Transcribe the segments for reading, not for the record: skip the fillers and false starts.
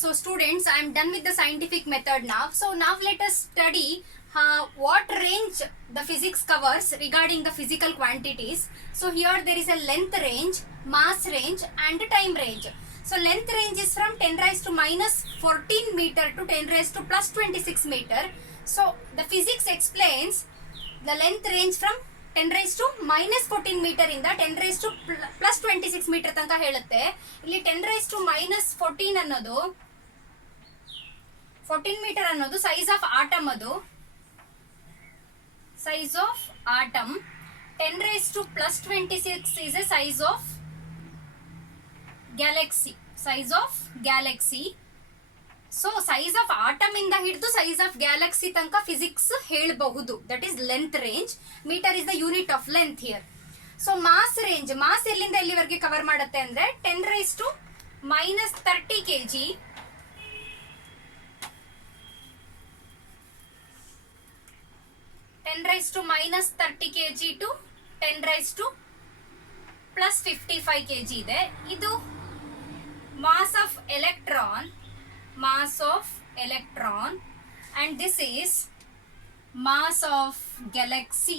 So students, I am done with the scientific method now. So now let us study what range the physics covers regarding the physical quantities. So here there is a length range, mass range and time range. So length range is from 10 raised to minus 14 meter to 10 raised to plus 26 meter. So the physics explains the length range from 10 raised to minus 14 meter ಇಂದ 10 raised to plus 26 meter ತನಕ ಹೇಳುತ್ತೆ. ಇಲ್ಲಿ 10 raised to minus 14 ಅನ್ನೋದು 14 meter ಅನ್ನೋದು size of atom, ಅದು size of atom. 10 raised to plus 26 is a size of galaxy. So size of atom ಇಂದ ಹಿಡಿದು size of galaxy ತನಕ ಫಿಸಿಕ್ಸ್ ಹೇಳಬಹುದು. That is length range. Metre is the unit of length here. So mass range, mass ಎಲ್ಲಿಂದ ಎಲ್ಲಿವರೆಗೆ cover ಮಾಡುತ್ತೆ ಅಂದ್ರೆ 10 raised to minus 30 kg, 10 raised to minus 30 kg to 10 raised to plus 55 kg ಇದೆ. ಇದು mass of electron and this is mass of galaxy.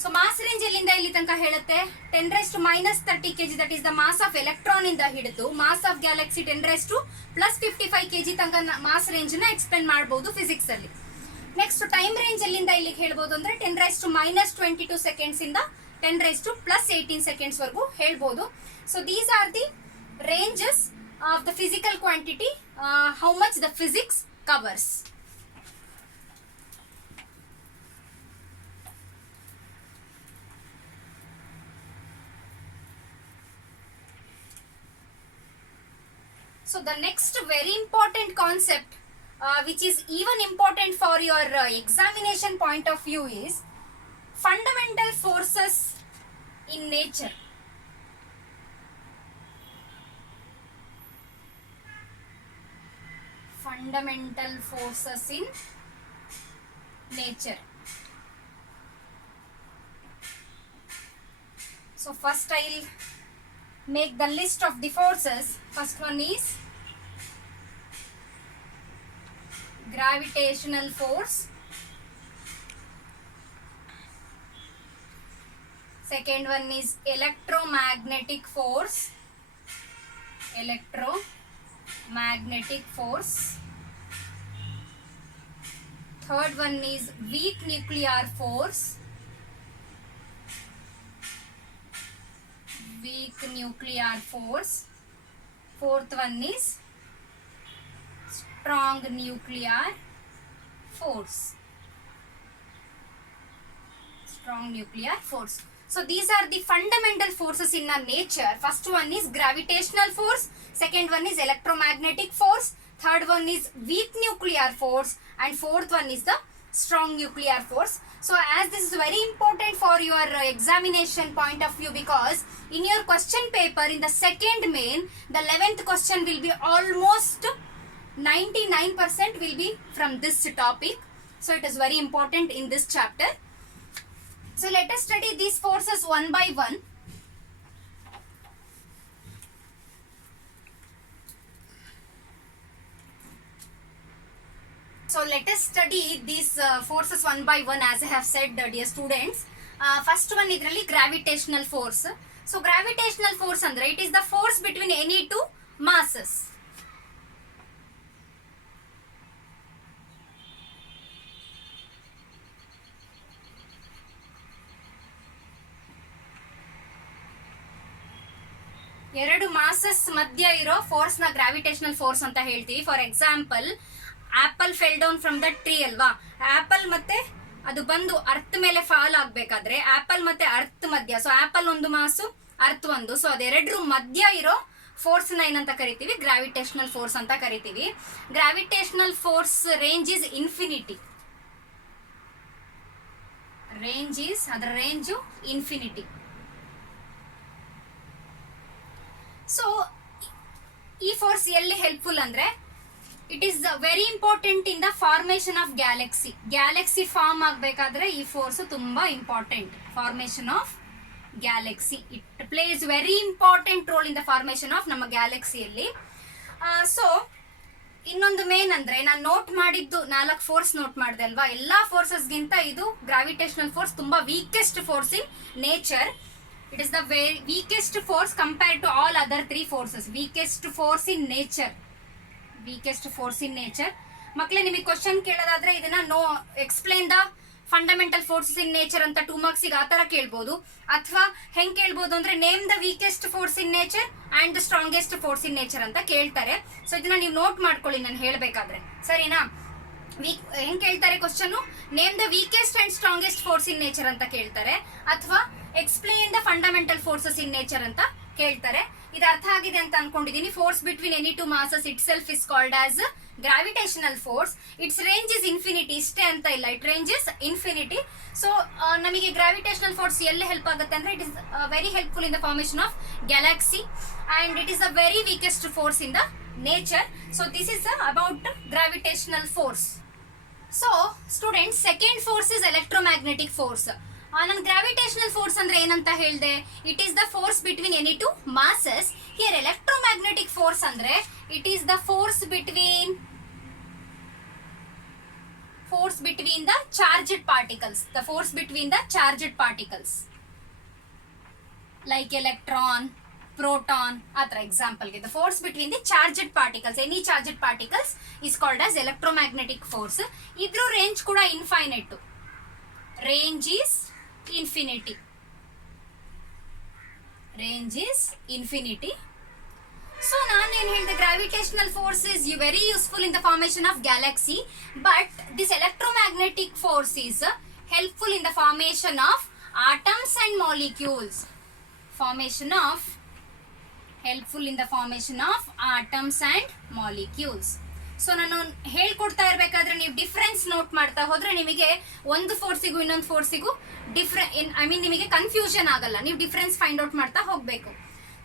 So mass range ಎಲ್ಲಿಂದ ಎಲ್ಲಿ ತನಕ ಹೇಳುತ್ತೆ? 10 raised to minus 30 kg, that is the mass of electron ಇಂದ ಹಿಡಿದು mass of galaxy 10 raised to plus 55 kg ತನಕ mass range ನ explain ಮಾಡಬಹುದು physics ಅಲ್ಲಿ. ನೆಕ್ಸ್ಟ್ ಟೈಮ್ ರೇಂಜ್ ಎಲ್ಲಿಂದ ಇಲ್ಲಿಗೆ ಹೇಳ್ಬೋದು ಅಂದ್ರೆ 10 raised to minus 22 seconds ಇಂದ 10 raised to plus 18 seconds ವರೆಗೂ ಹೇಳ್ಬೋದು. So these are the ranges of the physical quantity, how much the physics covers. So the next very important concept, which is even important for your examination point of view, is fundamental forces in nature. Fundamental forces in nature. So first I'll make the list of the forces. First one is gravitational force. Second one is electromagnetic force. Third one is weak nuclear force. Fourth one is strong nuclear force. So these are the fundamental forces in our nature. First one is gravitational force, second one is electromagnetic force, third one is weak nuclear force, and fourth one is the strong nuclear force. So as this is very important for your examination point of view, because in your question paper in the second main, the 11th question will be almost 99% will be from this topic. So it is very important in this chapter. So let us study these forces one by one. So let us study these forces one by one, as I have said, dear students. First one idralli gravitational force. So gravitational force andre it is the force between any two masses. ಎರಡು masses ಮಧ್ಯ ಇರೋ force ನ gravitational force ಅಂತ ಹೇಳ್ತೀವಿ. For example, apple fell down from the tree ಅಲ್ವಾ, apple ಮತ್ತೆ ಅದು ಬಂದು ಅರ್ತ್ ಮೇಲೆ ಫಾಲ್ ಆಗ್ಬೇಕಾದ್ರೆ ಆಪಲ್ ಮತ್ತೆ ಅರ್ತ್ ಮಧ್ಯ, ಸೊ ಆಪಲ್ ಒಂದು ಮಾಸು, ಅರ್ತ್ ಒಂದು, ಸೊ ಅದೆರಡರ ಮಧ್ಯ ಇರೋ ಫೋರ್ಸ್ ನ ಏನಂತ ಕರಿತೀವಿ? ಗ್ರಾವಿಟೇಷನಲ್ ಫೋರ್ಸ್ ಅಂತ ಕರಿತೀವಿ. Gravitational force range is infinity. ಅದರ ರೇಂಜು ಇನ್ಫಿನಿಟಿ. ಸೊ ಈ ಫೋರ್ಸ್ ಎಲ್ಲಿ ಹೆಲ್ಪ್ಫುಲ್ ಅಂದ್ರೆ it is very important in the formation of galaxy. Galaxy form ಆಗಬೇಕಾದ್ರೆ ಈ ಫೋರ್ಸ್ ತುಂಬಾ important. Formation of galaxy. It plays very important role in the formation of ನಮ್ಮ ಗ್ಯಾಲಕ್ಸಿಯಲ್ಲಿ. So ಇನ್ನೊಂದು main ಅಂದ್ರೆ ನಾನು ನೋಟ್ ಮಾಡಿದ್ದು 4 ಫೋರ್ಸ್ ನೋಟ್ ಮಾಡಿದೆ ಅಲ್ವಾ, ಎಲ್ಲಾ ಫೋರ್ಸಸ್ಗಿಂತ ಇದು ಗ್ರಾವಿಟೇಷನಲ್ ಫೋರ್ಸ್ ತುಂಬಾ weakest force in nature. It is the weakest force compared to all other 3 forces. Weakest force in nature, weakest force in nature. ಮಕ್ಕಳೇ, ನಿಮಗೆ ಕ್ವಶನ್ ಕೇಳೋದಾದ್ರೆ ಇದನ್ನ explain the fundamental forces in nature ಅಂತ 2 ಮಾರ್ಕ್ಸಿಗೆ ಆ ತರ ಕೇಳ್ಬೋದು. ಅಥವಾ ಹೆಂಗ್ ಕೇಳ್ಬೋದು ಅಂದ್ರೆ name the weakest force in nature and the strongest force in nature ಅಂತ ಕೇಳ್ತಾರೆ. ಸೊ ಇದನ್ನ ನೀವು ನೋಟ್ ಮಾಡ್ಕೊಳ್ಳಿ ನಾನು ಹೇಳ್ಬೇಕಾದ್ರೆ, ಸರಿನಾ? ಹೆಂಗ್ ಕೇಳ್ತಾರೆ question? Name the weakest and strongest force in nature ಅಂತ ಕೇಳ್ತಾರೆ, ಅಥವಾ explain the fundamental forces in nature ಅಂತ ಕೇಳ್ತಾರೆ. ಇದು ಅರ್ಥ ಆಗಿದೆ ಅಂತ ಅನ್ಕೊಂಡಿದೀನಿ. Force between any 2 masses it self is called as gravitational force. It's range is infinity, ಇಷ್ಟೇ ಅಂತ ಇಲ್ಲ, it range is infinity. So ನಮಗೆ ಗ್ರಾವಿಟೇಷನಲ್ ಫೋರ್ಸ್ ಎಲ್ಲಿ ಹೆಲ್ಪ್ ಆಗುತ್ತೆ ಅಂದ್ರೆ it is very helpful in the formation of Galaxy and it is the very weakest force in the nature. So this is about gravitational force. So students, second force is electromagnetic force. ನಾನು gravitational force ಅಂದ್ರೆ ಏನಂತ ಹೇಳಿದೆ? It is the force between any 2 masses. Here electromagnetic force ಅಂದ್ರೆ it is the force between the charged particles, the force between the charged particles like electron, proton, atra example ge the force between the charged particles, any charged particles is called as electromagnetic force. idru range kuda infinite, range is infinity, range is infinity. So ನಾನು ಏನು ಹೇಳಿದೆ, gravitational force is very useful in the formation of galaxy, but this electromagnetic force is helpful in the formation of atoms and molecules. Helpful in the formation of atoms and molecules. So ನಾನು ಹೇಳ್ಕೊಡ್ತಾ ಇರ್ಬೇಕಾದ್ರೆ ನೀವು difference note ಮಾಡ್ತಾ ಹೋದ್ರೆ ನಿಮಗೆ ಒಂದು ಫೋರ್ಸಿಗೂ ಇನ್ನೊಂದು ಫೋರ್ಸಿಗೂ ನಿಮಗೆ ಕನ್ಫ್ಯೂಷನ್ ಆಗಲ್ಲ. ನೀವು ಡಿಫ್ರೆನ್ಸ್ ಫೈಂಡ್ ಔಟ್ ಮಾಡ್ತಾ ಹೋಗ್ಬೇಕು.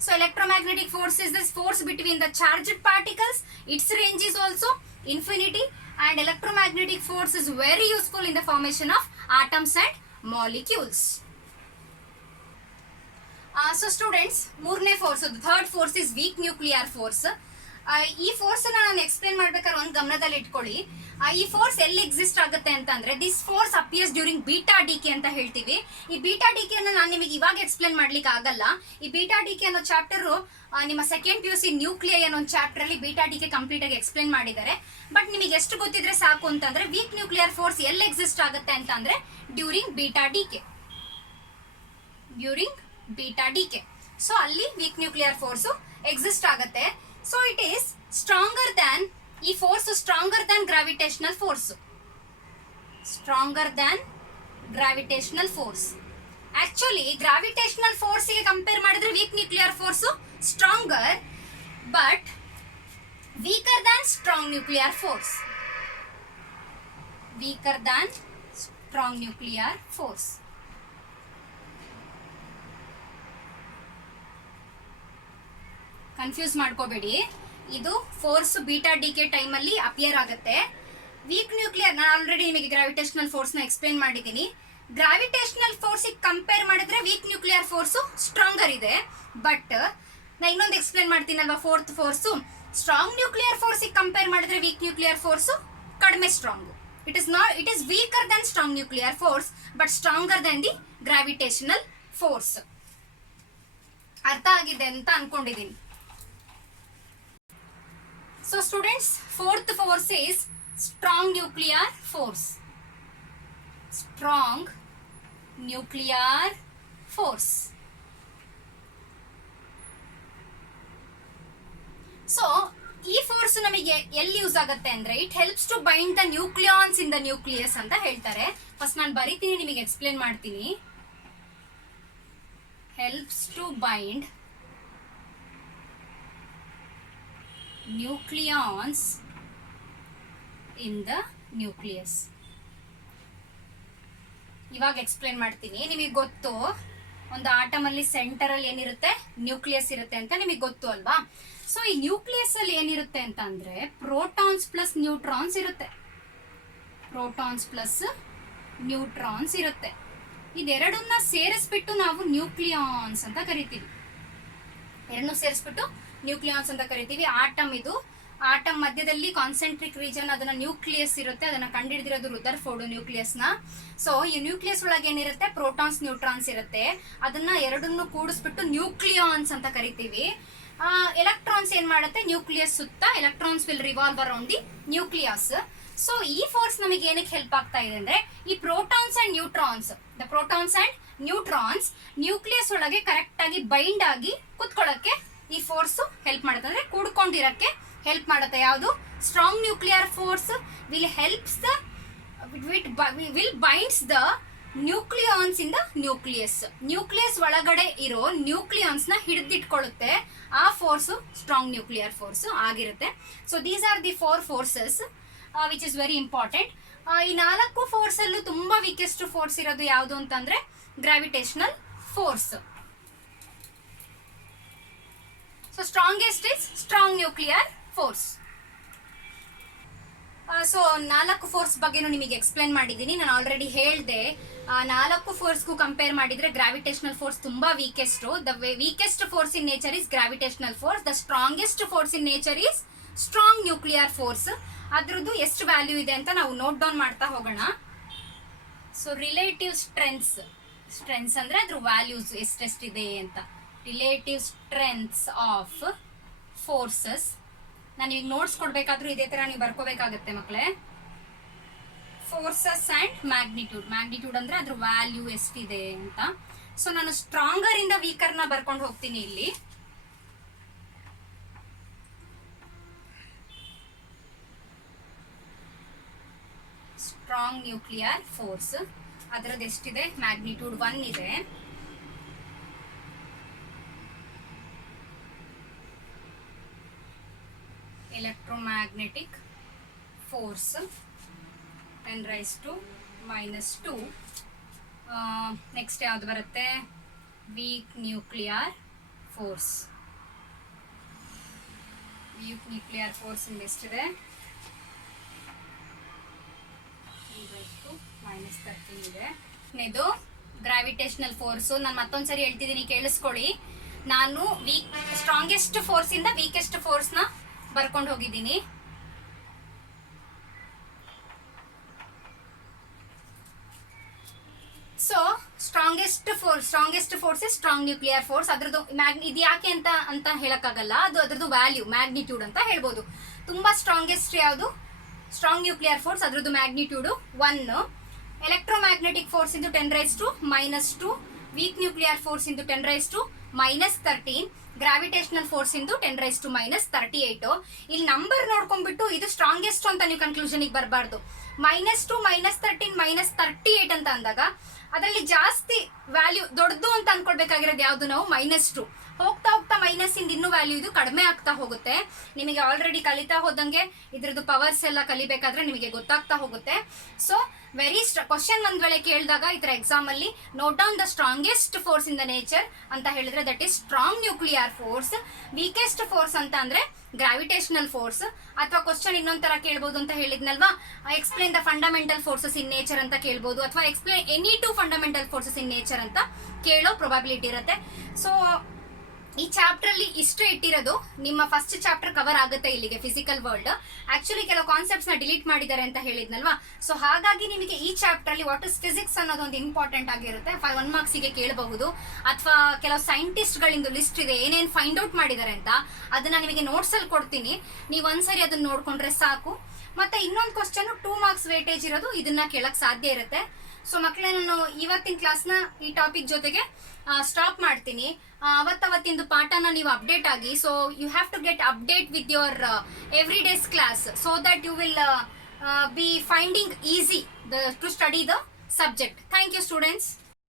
So electromagnetic force is this force between the charged particles. Its range is also infinity, and electromagnetic force is very useful in the formation of atoms and molecules. So students, ಮೂರನೇ force, the third force is weak nuclear force. ಈ force ನಾನು explain ಮಾಡ್ಬೇಕಾದ್ರೆ ಒಂದು ಗಮನದಲ್ಲಿ ಇಟ್ಕೊಳ್ಳಿ. ಈ force ಎಲ್ಲಿ exist ಆಗುತ್ತೆ ಅಂತಂದ್ರೆ this force appears during beta decay ಅಂತ ಹೇಳ್ತೀವಿ. ಈ ಬೀಟಾ ಡಿಕೆ ಅನ್ನು ನಾನು ನಿಮಗೆ ಇವಾಗ ಎಕ್ಸ್ಪ್ಲೇನ್ ಮಾಡ್ಲಿಕ್ಕೆ ಆಗಲ್ಲ. ಈ ಬೀಟಾ ಡಿಕೆ ಅನ್ನೋ ಚಾಪ್ಟರ್ ನಿಮ್ಮ ಸೆಕೆಂಡ್ PUC ನ್ಯೂಕ್ಲಿಯರ್ ಅನ್ನೋ ಒಂದು ಚಾಪ್ಟರ್ ಅಲ್ಲಿ ಬೀಟಾ ಡಿಕೆ ಕಂಪ್ಲೀಟ್ ಆಗಿ ಎಕ್ಸ್ಪ್ಲೇನ್ ಮಾಡಿದ್ದಾರೆ. ಬಟ್ ನಿಮಗೆ ಎಷ್ಟು ಗೊತ್ತಿದ್ರೆ ಸಾಕು ಅಂತಂದ್ರೆ ವೀಕ್ ನ್ಯೂಕ್ಲಿಯರ್ ಫೋರ್ಸ್ ಎಲ್ಲಿ ಎಕ್ಸಿಸ್ಟ್ ಆಗುತ್ತೆ ಅಂತ ಅಂದ್ರೆ ಡ್ಯೂರಿಂಗ್ ಬೀಟಾ ಡಿಕೆ. ಸೊ ಅಲ್ಲಿ ವೀಕ್ ನ್ಯೂಕ್ಲಿಯರ್ ಫೋರ್ಸ್ ಎಕ್ಸಿಸ್ಟ್ ಆಗುತ್ತೆ. So it is stronger than, ಈ force stronger than gravitational force. Actually gravitational ಫೋರ್ಸ್ಗೆ ಕಂಪೇರ್ ಮಾಡಿದ್ರೆ weak nuclear force stronger, but weaker than strong nuclear force. Confuse ಮಾಡ್ಕೋಬೇಡಿ, ಇದು force beta decay time ಅಲ್ಲಿ appear ಆಗುತ್ತೆ. Weak nuclear ನಾನು already ನಿಮಗೆ gravitational force ನ ಎಕ್ಸ್ಪ್ಲೇನ್ ಮಾಡಿದ್ದೀನಿ. ಗ್ರಾವಿಟೇಷನಲ್ ಫೋರ್ಸ್ ಕಂಪೇರ್ ಮಾಡಿದ್ರೆ ವೀಕ್ ನ್ಯೂಕ್ಲಿಯರ್ ಫೋರ್ಸ್ ಸ್ಟ್ರಾಂಗರ್ ಇದೆ. ಬಟ್ ನಾ ಇನ್ನೊಂದು ಎಕ್ಸ್ಪ್ಲೇನ್ ಮಾಡ್ತೀನಲ್ವಾ, fourth force strong nuclear force compare ಮಾಡಿದ್ರೆ ವೀಕ್ ನ್ಯೂಕ್ಲಿಯರ್ ಫೋರ್ಸ್ ಕಡಿಮೆ strong. It is weaker than strong nuclear force but stronger than the gravitational force. ಅರ್ಥ ಆಗಿದೆ ಅಂತ ಅನ್ಕೊಂಡಿದ್ದೀನಿ. So students, fourth force is strong nuclear force. So ಈ force ನಮಗೆ ಎಲ್ಲಿ use ಆಗುತ್ತೆ ಅಂದ್ರೆ it helps to bind the nucleons in the nucleus ಅಂತ ಹೇಳ್ತಾರೆ. ಫಸ್ಟ್ ನಾನು ಬರೀತೀನಿ, ನಿಮಗೆ ಎಕ್ಸ್ಪ್ಲೇನ್ ಮಾಡ್ತೀನಿ. Helps to bind nucleons in the nucleus. ಇವಾಗ ಎಕ್ಸ್ಪ್ಲೇನ್ ಮಾಡ್ತೀನಿ. ನಿಮಗೆ ಗೊತ್ತು, ಒಂದು ಆಟಮ್ ಅಲ್ಲಿ ಸೆಂಟರ್ ಅಲ್ಲಿ ಏನಿರುತ್ತೆ, ನ್ಯೂಕ್ಲಿಯಸ್ ಇರುತ್ತೆ ಅಂತ ನಿಮಗೆ ಗೊತ್ತು ಅಲ್ವಾ. ಸೊ ಈ ನ್ಯೂಕ್ಲಿಯಸ್ ಅಲ್ಲಿ ಏನಿರುತ್ತೆ ಅಂತ ಅಂದ್ರೆ ಪ್ರೋಟಾನ್ಸ್ ಪ್ಲಸ್ ನ್ಯೂಟ್ರಾನ್ಸ್ ಇರುತ್ತೆ. ಇದೆರಡನ್ನ ಸೇರಿಸ್ಬಿಟ್ಟು ನಾವು ನ್ಯೂಕ್ಲಿಯಾನ್ಸ್ ಅಂತ ಕರಿತೀವಿ. ಎರಡನ್ನೂ ಸೇರಿಸ್ಬಿಟ್ಟು ನ್ಯೂಕ್ಲಿಯಾನ್ಸ್ ಅಂತ ಕರಿತೀವಿ. ಆಟಮ್ ಇದು. ಆಟಮ್ ಮಧ್ಯದಲ್ಲಿ ಕಾನ್ಸೆಂಟ್ರಿಕ್ ರೀಜನ್, ಅದನ್ನ ನ್ಯೂಕ್ಲಿಯಸ್ ಇರುತ್ತೆ. ಅದನ್ನ ಕಂಡುಹಿಡಿದಿರೋದು ರುದರ್ಫೋರ್ಡ್ ನ್ಯೂಕ್ಲಿಯಸ್ ನ. ಸೊ ಈ ನ್ಯೂಕ್ಲಿಯಸ್ ಒಳಗೆ ಏನಿರುತ್ತೆ, ಪ್ರೋಟಾನ್ಸ್ ನ್ಯೂಟ್ರಾನ್ಸ್ ಇರುತ್ತೆ. ಅದನ್ನ ಎರಡನ್ನು ಕೂಡಿಸ್ಬಿಟ್ಟು ನ್ಯೂಕ್ಲಿಯಾನ್ಸ್ ಅಂತ ಕರಿತೀವಿ. ಎಲೆಕ್ಟ್ರಾನ್ಸ್ ಏನ್ ಮಾಡುತ್ತೆ, ನ್ಯೂಕ್ಲಿಯಸ್ ಸುತ್ತ electrons will revolve around the nucleus. So ಈ ಫೋರ್ಸ್ ನಮಗೆ ಏನಕ್ಕೆ ಹೆಲ್ಪ್ ಆಗ್ತಾ ಇದೆ ಅಂದ್ರೆ, ಈ protons and neutrons, the protons and neutrons nucleus ಒಳಗೆ ಕರೆಕ್ಟ್ ಆಗಿ ಬೈಂಡ್ ಆಗಿ ಕುತ್ಕೊಳ್ಳಕ್ಕೆ ಈ ಫೋರ್ಸ್ ಹೆಲ್ಪ್ ಮಾಡುತ್ತೆ, ಅಂದ್ರೆ ಕೂಡ್ಕೊಂಡಿರಕ್ಕೆ ಹೆಲ್ಪ್ ಮಾಡುತ್ತೆ. ಯಾವುದು? Strong nuclear force will helps the will binds the nucleons in the nucleus. Nucleus ಒಳಗಡೆ ಇರೋ ನ್ಯೂಕ್ಲಿಯಾನ್ಸ್ ನ ಹಿಡಿದಿಟ್ಕೊಳ್ಳುತ್ತೆ. ಆ ಫೋರ್ಸ್ ಸ್ಟ್ರಾಂಗ್ ನ್ಯೂಕ್ಲಿಯರ್ ಫೋರ್ಸ್ ಆಗಿರುತ್ತೆ. So these are the 4 forces which is very important. ಈ 4 ಫೋರ್ಸ್ ಅಲ್ಲೂ ತುಂಬಾ ವೀಕೆಸ್ಟ್ ಫೋರ್ಸ್ ಇರೋದು ಯಾವುದು ಅಂತಂದ್ರೆ gravitational force. So strongest is strong nuclear force. So 4 force ಬಗ್ಗೆನೂ ನಿಮಗೆ ಎಕ್ಸ್ಪ್ಲೇನ್ ಮಾಡಿದ್ದೀನಿ. ನಾನು ಆಲ್ರೆಡಿ ಹೇಳಿದೆ, 4 ಫೋರ್ಸ್ಗೂ ಕಂಪೇರ್ ಮಾಡಿದ್ರೆ ಗ್ರಾವಿಟೇಷನಲ್ ಫೋರ್ಸ್ ತುಂಬಾ weakest. The weakest force in nature is gravitational force. The strongest force in nature is strong nuclear force. ಅದ್ರದ್ದು ಎಷ್ಟು value ಇದೆ ಅಂತ ನಾವು ನೋಟ್ ಡೌನ್ ಮಾಡ್ತಾ ಹೋಗೋಣ. ಸೊ ರಿಲೇಟಿವ್ ಸ್ಟ್ರೆಂತ್ಸ್ ಅಂದ್ರೆ ಅದ್ರ ವ್ಯಾಲ್ಯೂಸ್ ಎಷ್ಟೆಷ್ಟಿದೆ ಅಂತ. Relative strengths of forces. ನಾನು ಈಗ ನೋಟ್ಸ್ ಕೊಡ್ಬೇಕಾದ್ರೂ ಇದೇ ತರ ನೀವು ಬರ್ಕೋಬೇಕಾಗತ್ತೆ ಮಕ್ಕಳೇ. ಫೋರ್ಸಸ್ ಅಂಡ್ ಮ್ಯಾಗ್ನಿಟ್ಯೂಡ್ ಅಂದ್ರೆ ಅದ್ರ ವ್ಯಾಲ್ಯೂ ಎಷ್ಟಿದೆ ಅಂತ. ಸೊ ನಾನು ಸ್ಟ್ರಾಂಗರ್ ಇಂದ ವೀಕರ್ ನ ಬರ್ಕೊಂಡು ಹೋಗ್ತೀನಿ ಇಲ್ಲಿ. ಸ್ಟ್ರಾಂಗ್ ನ್ಯೂಕ್ಲಿಯರ್ ಫೋರ್ಸ್ ಅದರದ್ದು ಎಷ್ಟಿದೆ, ಮ್ಯಾಗ್ನಿಟ್ಯೂಡ್ 1 ಇದೆ. Electromagnetic force 10⁻⁻². ನೆಕ್ಸ್ಟ್ ಯಾವ್ದು ಬರುತ್ತೆ, weak nuclear force. Weak nuclear force ಎಷ್ಟಿದೆ, 3⁻⁻13 ಇದೆ. ಇದು ಗ್ರಾವಿಟೇಷನಲ್ ಫೋರ್ಸ್. ನಾನು ಮತ್ತೊಂದ್ಸರಿ ಹೇಳ್ತಿದ್ದೀನಿ, ಕೇಳಿಸ್ಕೊಳ್ಳಿ. ನಾನು ಸ್ಟ್ರಾಂಗೆಸ್ಟ್ ಫೋರ್ಸ್ ಇಂದ ವೀಕೆಸ್ಟ್ ಫೋರ್ಸ್ ನ ಬರ್ಕೊಂಡು ಹೋಗಿದ್ದೀನಿ. So strongest force is strong nuclear force. ಅದ್ರದ್ದು ಇದು ಯಾಕೆ ಅಂತ ಹೇಳಕ್ಕಾಗಲ್ಲ, ಅದು ಅದ್ರದ್ದು ವ್ಯಾಲ್ಯೂ ಮ್ಯಾಗ್ನಿಟ್ಯೂಡ್ ಅಂತ ಹೇಳ್ಬೋದು. ತುಂಬಾ ಸ್ಟ್ರಾಂಗೆಸ್ಟ್ ಯಾವುದು, ಸ್ಟ್ರಾಂಗ್ ನ್ಯೂಕ್ಲಿಯರ್ ಫೋರ್ಸ್, ಅದ್ರದ್ದು ಮ್ಯಾಗ್ನಿಟ್ಯೂಡ್ 1. ಎಲೆಕ್ಟ್ರೋಮ್ಯಾಗ್ನೆಟಿಕ್ ಫೋರ್ಸ್ ಇಂದು 10⁻². ವೀಕ್ ನ್ಯೂಕ್ಲಿಯರ್ ಫೋರ್ಸ್ ಇಂದು 10⁻⁻13. ಗ್ರಾವಿಟೇಷನಲ್ ಫೋರ್ಸ್ ಇಂದು 10⁻⁻38. ಇಲ್ಲಿ ನಂಬರ್ ನೋಡ್ಕೊಂಡ್ಬಿಟ್ಟು ಇದು ಸ್ಟ್ರಾಂಗೆಸ್ಟ್ ಅಂತ ನೀವು ಕನ್ಕ್ಲೂಷನ್ ಬರಬಾರ್ದು. -2, -13, -38 ಅಂತ ಅಂದಾಗ ಅದರಲ್ಲಿ ಜಾಸ್ತಿ ವ್ಯಾಲ್ಯೂ ದೊಡ್ಡದು ಅಂತ ಅನ್ಕೊಳ್ಬೇಕಾಗಿರೋದು ಯಾವ್ದು, ನಾವು -2. ಹೋಗ್ತಾ ಹೋಗ್ತಾ ಮೈನಸ್ ಇಂದ ಇನ್ನೂ ವ್ಯಾಲ್ಯೂ ಇದು ಕಡಿಮೆ ಆಗ್ತಾ ಹೋಗುತ್ತೆ. ನಿಮಗೆ ಆಲ್ರೆಡಿ ಕಲಿತಾ ಹೋದಂಗೆ ಇದ್ರದ್ದು ಪವರ್ಸ್ ಎಲ್ಲ ಕಲಿಬೇಕಾದ್ರೆ ನಿಮಗೆ ಗೊತ್ತಾಗ್ತಾ ಹೋಗುತ್ತೆ. ಸೊ ಕ್ವಶನ್ ಒಂದ್ ವೇಳೆ ಕೇಳಿದಾಗ ಈ ತರ ಎಕ್ಸಾಮ್ ಅಲ್ಲಿ note down the strongest force in the nature ಅಂತ ಹೇಳಿದ್ರೆ that is strong nuclear force. Weakest force ಅಂತ ಅಂದ್ರೆ ಗ್ರಾವಿಟೇಷನಲ್ ಫೋರ್ಸ್. ಅಥವಾ ಕ್ವಶನ್ ಇನ್ನೊಂದ್ ತರ ಕೇಳ್ಬೋದು ಅಂತ ಹೇಳಿದ್ನಲ್ವಾ, explain the fundamental forces in nature ಅಂತ ಕೇಳ್ಬೋದು, ಅಥವಾ explain any 2 fundamental forces in nature ಅಂತ ಕೇಳೋ ಪ್ರೊಬಾಬಿಲಿಟಿ ಇರುತ್ತೆ. ಸೊ ಈ ಚಾಪ್ಟರ್ ಅಲ್ಲಿ ಇಷ್ಟು ಇಟ್ಟಿರೋದು ನಿಮ್ಮ ಫಸ್ಟ್ ಚಾಪ್ಟರ್ ಕವರ್ ಆಗುತ್ತೆ ಇಲ್ಲಿಗೆ, ಫಿಸಿಕಲ್ ವರ್ಲ್ಡ್. ಆಕ್ಚುಲಿ ಕೆಲವು ಕಾನ್ಸೆಪ್ಟ್ಸ್ ನ ಡಿಲೀಟ್ ಮಾಡಿದ್ದಾರೆ ಅಂತ ಹೇಳಿದ್ನಲ್ವಾ. ಸೊ ಹಾಗಾಗಿ ನಿಮಗೆ ಈ ಚಾಪ್ಟರ್ ಅಲ್ಲಿ ವಾಟ್ ಇಸ್ ಫಿಸಿಕ್ಸ್ ಅನ್ನೋದೊಂದು ಇಂಪಾರ್ಟೆಂಟ್ ಆಗಿರುತ್ತೆ. 1 ಮಾರ್ಕ್ಸ್ ಗೆ ಕೇಳಬಹುದು. ಅಥವಾ ಕೆಲವು ಸೈಂಟಿಸ್ಟ್ ಗಳಿಂದ ಲಿಸ್ಟ್ ಇದೆ, ಏನೇನ್ ಫೈಂಡ್ ಔಟ್ ಮಾಡಿದ್ದಾರೆ ಅಂತ, ಅದನ್ನ ನಿಮಗೆ ನೋಟ್ಸ್ ಅಲ್ಲಿ ಕೊಡ್ತೀನಿ. ನೀವು ಒಂದ್ಸರಿ ಅದನ್ನ ನೋಡ್ಕೊಂಡ್ರೆ ಸಾಕು. ಮತ್ತೆ ಇನ್ನೊಂದು ಕ್ವಶನ್ 2 ಮಾರ್ಕ್ಸ್ ವೇಟೇಜ್ ಇರೋದು, ಇದನ್ನ ಕೇಳಕ್ ಸಾಧ್ಯ ಇರುತ್ತೆ. ಸೊ ಮಕ್ಕಳೇ, ನಾನು ಇವತ್ತಿನ ಕ್ಲಾಸ್ನ ಈ ಟಾಪಿಕ್ ಜೊತೆಗೆ ಸ್ಟಾಪ್ ಮಾಡ್ತೀನಿ. ಅವತ್ತಿಂದು ಪಾಠನ ನೀವು ಅಪ್ಡೇಟ್ ಆಗಿ. So you have to get update with your every day's class so that you will be finding easy to study the subject. Thank you, students.